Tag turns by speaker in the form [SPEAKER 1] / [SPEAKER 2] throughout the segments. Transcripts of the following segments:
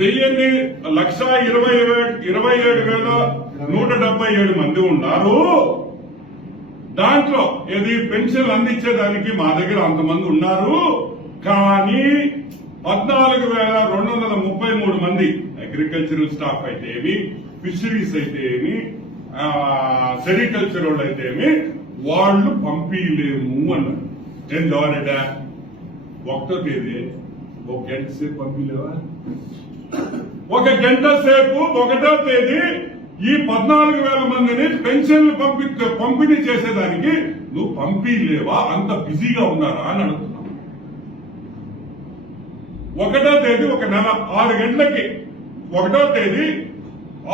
[SPEAKER 1] వెయ్యిన్ని లక్ష ఇరవై ఇరవై ఏడు వేల నూట డెబ్బై ఏడు మంది ఉన్నారు. దాంట్లో ఏది పెన్షన్ అందించేదానికి మా దగ్గర అంతమంది ఉన్నారు. కానీ పద్నాలుగు వేల రెండు వందల ముప్పై మూడు మంది అగ్రికల్చరల్ స్టాఫ్ అయితే ఏమి ఫిషరీస్ అయితే ఏమి సెరికల్చర్ వాళ్ళు అయితే ఏమి వాళ్ళు పంపించలేము అన్నారు. ఏం జవారెడ్డా ఒకటో తేదీ ఒక గంట సేపు పంపించలేవా ఒక గంట సేపు ఒకటో తేదీ ఈ పద్నాలుగు వేల మందిని పెన్షన్లు పంపి పంపిణీ చేసేదానికి నువ్వు పంపిలేవా? అంత బిజీగా ఉన్నారా అని అడుగుతున్నావు ఒకటో తేదీ ఒక నెల ఆరు గంటలకి. ఒకటో తేదీ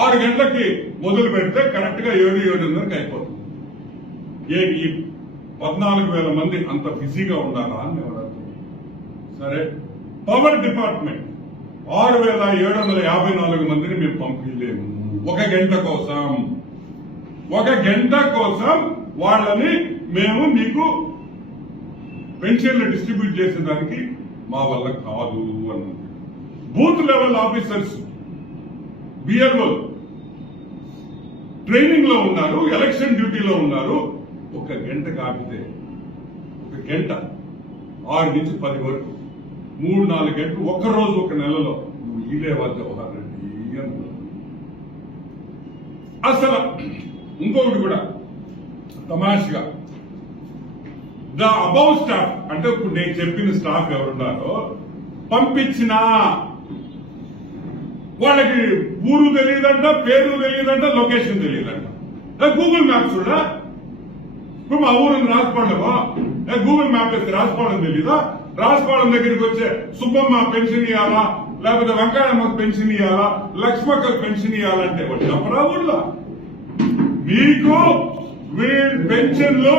[SPEAKER 1] ఆరు గంటలకి మొదలు పెడితే కరెక్ట్గా ఏడు ఏడున్నరకి అయిపోతుంది. ఏ ఈ పద్నాలుగు వేల మంది అంత బిజీగా ఉండాలా అని అడుగుతున్నాను. సరే? Power department. ఆరు వేల ఏడు వందల యాభై నాలుగు మందిని మేము పంపించలేము. ఒక గంట కోసం. ఒక గంట కోసం వాళ్ళని మేము మీకు పెన్షన్లు డిస్ట్రిబ్యూట్ చేసేదానికి మా వల్ల కాదు అన్నది బూత్ లెవెల్ ఆఫీసర్స్ బిఎల్ఓ ట్రైనింగ్లో ఉన్నారు ఎలక్షన్ డ్యూటీలో ఉన్నారు. ఒక గంట కాపితే ఒక గంట ఆరు నుంచి పది వరకు. మూడు నాలుగు గంటలు ఒక్క రోజు ఒక నెలలో. నువ్వు ఈలేవా జవహర్ రెడ్డి అన్నారు. అసలు ఇంకొకటి కూడా తమాషగా. ద అబౌవ్ స్టాఫ్ అంటే ఇప్పుడు నేను చెప్పిన స్టాఫ్ ఎవరున్నారో పంపించిన వాళ్ళకి ఊరు తెలియదంట పేరు తెలియదంట లొకేషన్ తెలియదంట. గూగుల్ మ్యాప్స్ కూడా ఇప్పుడు మా ఊరు రాసుకోవడమా గూగుల్ మ్యాప్ వేస్తే రాసుకోవడం తెలీదా? రాజపాలెం దగ్గరికి వచ్చే సుబ్బమ్మ పెన్షన్ ఇవ్వాలా లేకపోతే వెంకయ్యమ్మకు పెన్షన్ ఇవ్వాలా లక్ష్మక్కకు పెన్షన్ ఇవ్వాలంటే వాడు చెప్పరా ఊళ్ళో మీకు వీళ్ళ పెన్షన్లు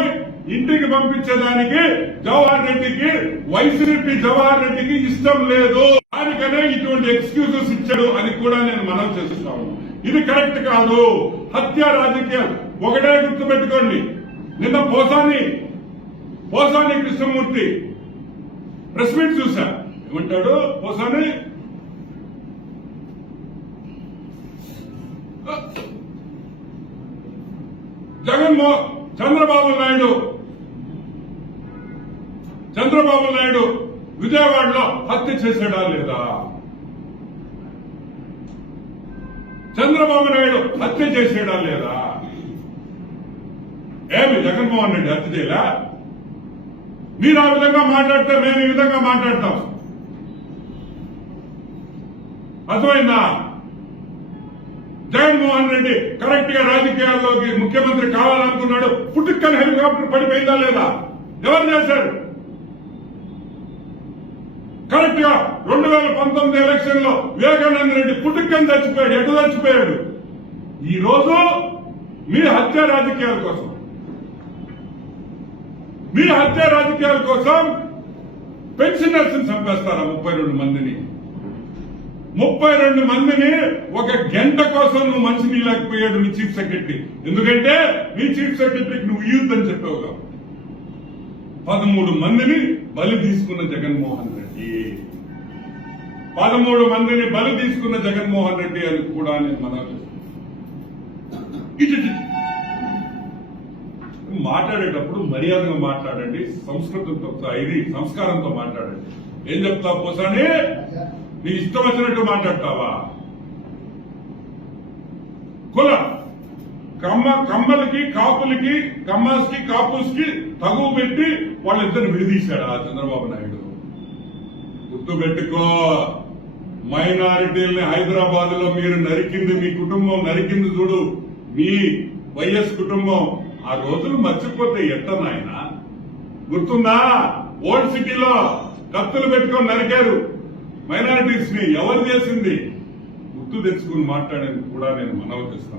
[SPEAKER 1] ఇంటికి పంపించేదానికి జవహర్ రెడ్డికి వైసీపీ జవహర్ రెడ్డికి ఇష్టం లేదు. దానికనే ఇటువంటి ఎక్స్క్యూజెస్ ఇచ్చాడు. అని కూడా నేను మనం చేస్తున్నాను ఇది కరెక్ట్ కాదు. హత్య రాజకీయం ఒకటే గుర్తుపెట్టుకోండి. నిన్న పోసాని పోసాని కృష్ణమూర్తి ప్రెస్ మీట్ చూసా. ఏమంటాడు? పోసాని? జగన్మో చంద్రబాబు నాయుడు. చంద్రబాబు నాయుడు విజయవాడలో హత్య చేశాడా లేదా? చంద్రబాబు నాయుడు హత్య చేసాడా లేదా? ఏమి జగన్మోహన్ రెడ్డి హత్య చేయలే? మీరు ఆ విధంగా మాట్లాడితే మేము ఈ విధంగా మాట్లాడతాం. అర్థమైందా? జగన్మోహన్ రెడ్డి కరెక్ట్గా రాజకీయాల్లోకి ముఖ్యమంత్రి కావాలనుకున్నాడు. పుట్టుకని హెలికాప్టర్ పడిపోయిందా లేదా? ఎవరు చేశారు? కరెక్ట్గా రెండు వేల పంతొమ్మిది ఎలక్షన్లో వివేకానంద రెడ్డి పుట్టుకని చచ్చిపోయాడు. ఎటు చచ్చిపోయాడు? ఈ రోజు మీ హత్య రాజకీయాల కోసం. మీ హత్య రాజకీయాల కోసం పెన్షనర్స్ చంపేస్తారా ముప్పై రెండు మందిని? ముప్పై రెండు మందిని ఒక గంట కోసం నువ్వు మనిషి నీలేకపోయాడు నీ చీఫ్ సెక్రటరీ. ఎందుకంటే నీ చీఫ్ సెక్రటరీకి నువ్వు యూత్ అని చెప్పావు పదమూడు మందిని బలి తీసుకున్న జగన్మోహన్ రెడ్డి. పదమూడు మందిని బలి తీసుకున్న జగన్మోహన్ రెడ్డి అని కూడా నేను మనవి ఇటు. మాట్లాడేటప్పుడు మర్యాదగా మాట్లాడండి సంస్కృతంతో ఇది సంస్కారంతో మాట్లాడండి. ఏం చెప్తావు పోసాని? నీ ఇష్టం వచ్చినట్టు మాట్లాడతావా? కుల. కమ్మ కమ్మలకి కాపులకి కమ్మాస్కి కాపుస్ తగువ పెట్టి వాళ్ళిద్దరిని విడిదీశాడు ఆ చంద్రబాబు నాయుడు. గుర్తు పెట్టుకో మైనారిటీల్ని హైదరాబాద్లో మీరు నరికింది మీ కుటుంబం నరికింది చూడు. మీ వైఎస్ కుటుంబం. ఆ రోజులు మర్చిపోతే ఎట్ట నాయన? గుర్తుందా? ఓల్డ్ సిటీలో కత్తులు పెట్టుకొని నరికారు. మైనారిటీస్ని ఎవరు చేసింది? గుర్తు తెచ్చుకుని మాట్లాడేందుకు కూడా నేను మనవి చేస్తాను.